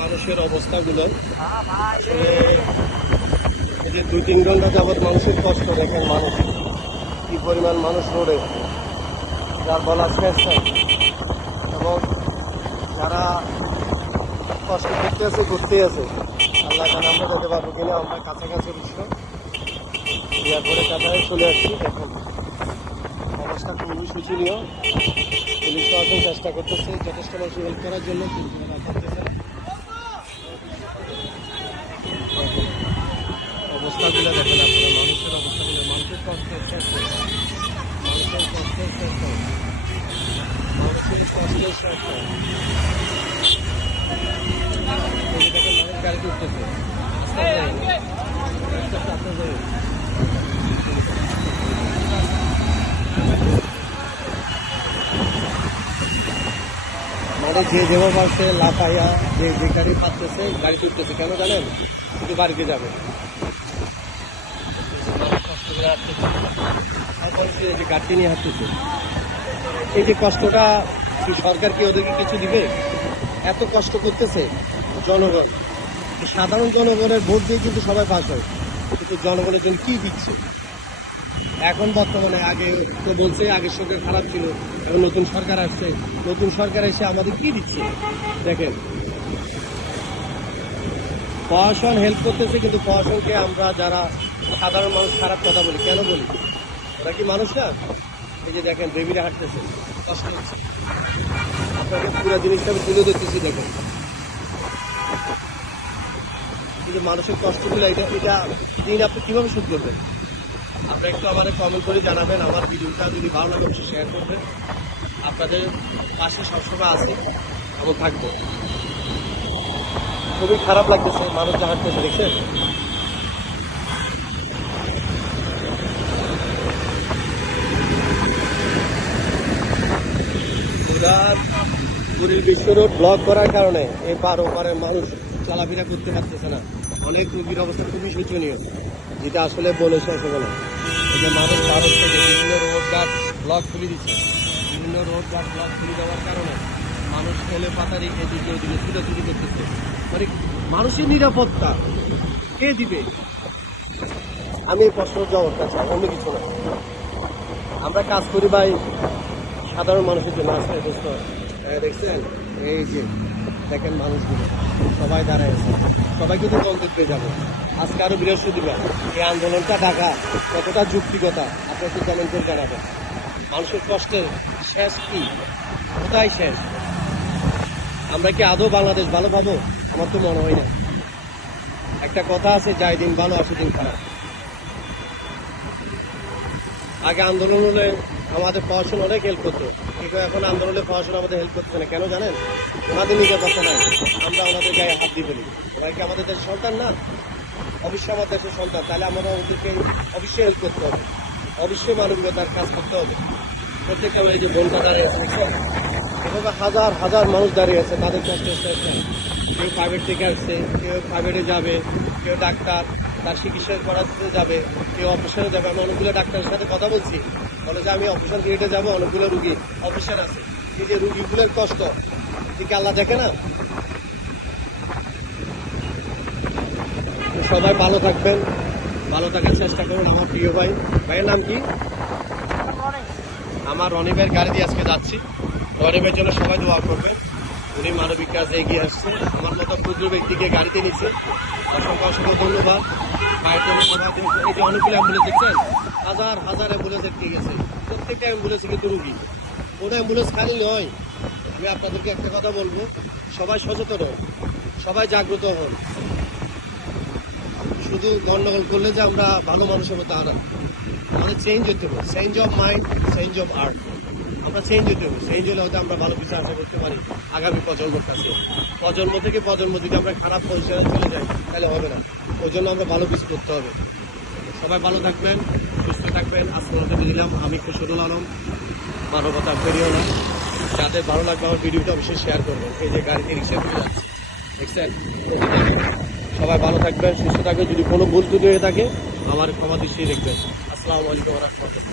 মানুষের অবস্থাগুলো। আসলে এই যে দুই, তিন ঘণ্টা যাবৎ মানুষের কষ্ট দেখেন মানুষ, কি পরিমাণ মানুষ রোডে। যার বলা শেষ এবং যারা কষ্ট করতে আছে করতেই আছে আল্লাহ জানে আমরা যেতে পারব কিনা, আমরা কাছাকাছি অবশ্য। এয়ারপোর্টে কাছাকাছি চলে আসছি, দেখুন। অবস্থা খুবই শোচনীয়। পুলিশ প্রশাসন চেষ্টা করতেছে, যথেষ্ট মানুষ হেল্প করার জন্য। কিন্তু ওরা পারতেছে না। দেখুন, অবস্থাগুলো দেখেন আপনারা, মানুষের অবস্থাগুলো মানুষের কষ্ট মানুষের কষ্টের শেষ মানুষ গাড়িতে উঠতেছে। মানে যে যেভাবে আছে লাফাইয়া, যে যে গাড়ি পাচ্ছে গাড়ি উঠতেছে কেন জানেন শুধু বাড়িতে যাবে মানুষ কষ্ট করে আসতেছে। তারপরে সে যে নিয়ে হাঁটতেছে, এই যে কষ্টটা সরকার কি ওদেরকে কিছু দিবে? এত কষ্ট করতেছে জনগণ। সাধারণ জনগণের ভোট দিয়ে কিন্তু সবাই পাস হয়, কিন্তু জনগণের জন্য কি দিচ্ছে? এখন বর্তমানে আগে তো বলছে, আগের সরকার খারাপ ছিল, এখন নতুন সরকার আসছে। নতুন সরকার এসে আমাদের কি দিচ্ছে? দেখেন। প্রশাসন হেল্প করতেছে, কিন্তু প্রশাসনকে আমরা যারা সাধারণ মানুষ খারাপ কথা বলি, কেন বলি? ওরা কি মানুষ না? এই যে দেখেন, বেবিরা হাঁটতেছে, কষ্ট হচ্ছে। আপনাকে পুরো জিনিসটা আমি তুলে ধরতেছি, দেখেন। এই যে মানুষের কষ্টগুলো, এটা এটা দিন আপনি কীভাবে শোধ করবেন? আপনারা একটু আমাদের কমেন্ট করে জানাবেন, আমার ভিডিওটা যদি ভালো লাগে, অবশ্যই শেয়ার করবেন। আপনাদের পাশে সবসময় আছে এবং থাকব খুবই খারাপ লাগতেছে, মানুষ যা হাঁটতেছে, দেখছেন? উদার পুরীর বিশ্ব রোড ব্লক করার কারণে এই পার ওপারের মানুষ চলাফেরা করতে পারতেছে না। অনেক রোগীর অবস্থা খুবই শোচনীয়, যেটা আসলে বলে শেষ না। যে মানুষ ভারত থেকে বিভিন্ন রোড ঘাট ব্লক খুলে দিচ্ছে। বিভিন্ন রোড ঘাট ব্লক খুলে দেওয়ার কারণে মানুষ খেলে পাতারি এদিকে ওদিকে ছুটাছুটি করতেছে। মানে মানুষের নিরাপত্তা কে দিবে? আমি প্রশ্ন জবাব কাছে অন্য কিছু না। আমরা কাজ করি ভাই সাধারণ মানুষের জন্য আসলে দোস্ত দেখছেন? এই যে, দেখেন মানুষগুলো, সবাই দাঁড়ায় আছে। সবাই কিন্তু গন্তব্যে যাবে। আজকে আরও বৃহস্পতিবার। এই আন্দোলনটা ডাকা কতটা যুক্তিকতা আপনি একটু কমেন্ট করে জানাবেন। মানুষের কষ্টের শেষ কি? কোথায় শেষ? আমরা কি আদৌ বাংলাদেশ ভালো পাবো? আমার তো মনে হয় না। একটা কথা আছে, যাই দিন ভালো, আসে দিন খারাপ। আগে আন্দোলন হলে আমাদের পড়াশোনা অনেক হেল্প করতো। কিন্তু এখন আন্দোলনে পড়াশোনা আমাদের হেল্প করছে না। কেন জানেন? আমাদের নিজের কথা নাই। আমরা আমাদের গায়ে হাত দিয়ে বলি ওরা কি আমাদের দেশের সন্তান না? অবশ্যই আমার দেশের সন্তান। তাহলে আমরা ওদেরকে অবশ্যই হেল্প করতে হবে। অবশ্যই মানবিকতার কাজ করতে হবে। প্রত্যেকটা এই যে বোনটা দাঁড়িয়ে আছে এভাবে হাজার হাজার মানুষ দাঁড়িয়ে আছে। তাদের কষ্ট শেষ কেউ প্রাইভেট থেকে আসছে কেউ প্রাইভেটে যাবে কেউ ডাক্তার। তার চিকিৎসা করাতে যাবে কেউ অপারেশনে যাবে। আমি অনেকগুলো ডাক্তারের সাথে কথা বলছি। বলে যে আমি অপারেশন ক্রিয়েটে যাব অনেকগুলো রুগী অপারেশন আছে। এই যে রুগীগুলোর কষ্ট এদিকে আল্লাহ দেখে না? সবাই ভালো থাকবেন ভালো থাকার চেষ্টা করুন আমার প্রিয় ভাই। ভাইয়ের নাম কি? আমার রনিবের গাড়ি দিয়ে আজকে যাচ্ছি। রনিবের জন্য সবাই দোয়া করবেন। উনি মানবিক কাজে এগিয়ে আসছে। আমার মতো ক্ষুদ্র ব্যক্তিকে গাড়িতে নিচ্ছে। অসংখ্য অসংখ্য ধন্যবাদ। যে অনেকগুলো অ্যাম্বুলেন্স দেখছেন? হাজার হাজার অ্যাম্বুলেন্স এগিয়ে গেছে প্রত্যেকটা অ্যাম্বুলেন্সে কিন্তু রুগী। কোনো অ্যাম্বুলেন্স খালি নয়। আমি আপনাদেরকে একটা কথা বলব। সবাই সচেতন হন। সবাই জাগ্রত হন। শুধু গন্ডগোল করলে যে আমরা ভালো মানুষ হব তা না আমাদের চেঞ্জ হতে হবে change of mind change of art আমরা চেঞ্জ হতে হবে চেঞ্জ হলে হয়তো আমরা ভালো কিছু আশা করতে পারি। আগামী প্রজন্মের কাছে। প্রজন্ম থেকে প্রজন্ম যদি আমরা খারাপ পজিশনে চলে যাই, তাহলে হবে না। ওই জন্য আমরা ভালো কিছু করতে হবে। সবাই ভালো থাকবেন, সুস্থ থাকবেন। আসসালামকে দিলাম আমি খুশরুল আলম, মানবতা করিও না যাদের ভালো লাগবে আমার ভিডিওটা অবশ্যই শেয়ার করবেন। এই যে গাড়িতে রিক্সা করে যাচ্ছে। সবাই ভালো থাকবেন, সুস্থ থাকবেন। যদি কোনো ভুল ত্রুটি হয়ে থাকে, আমার ক্ষমা দৃষ্টি দেখবেন। আসসালামু আলাইকুম রহমতুল্লাহ।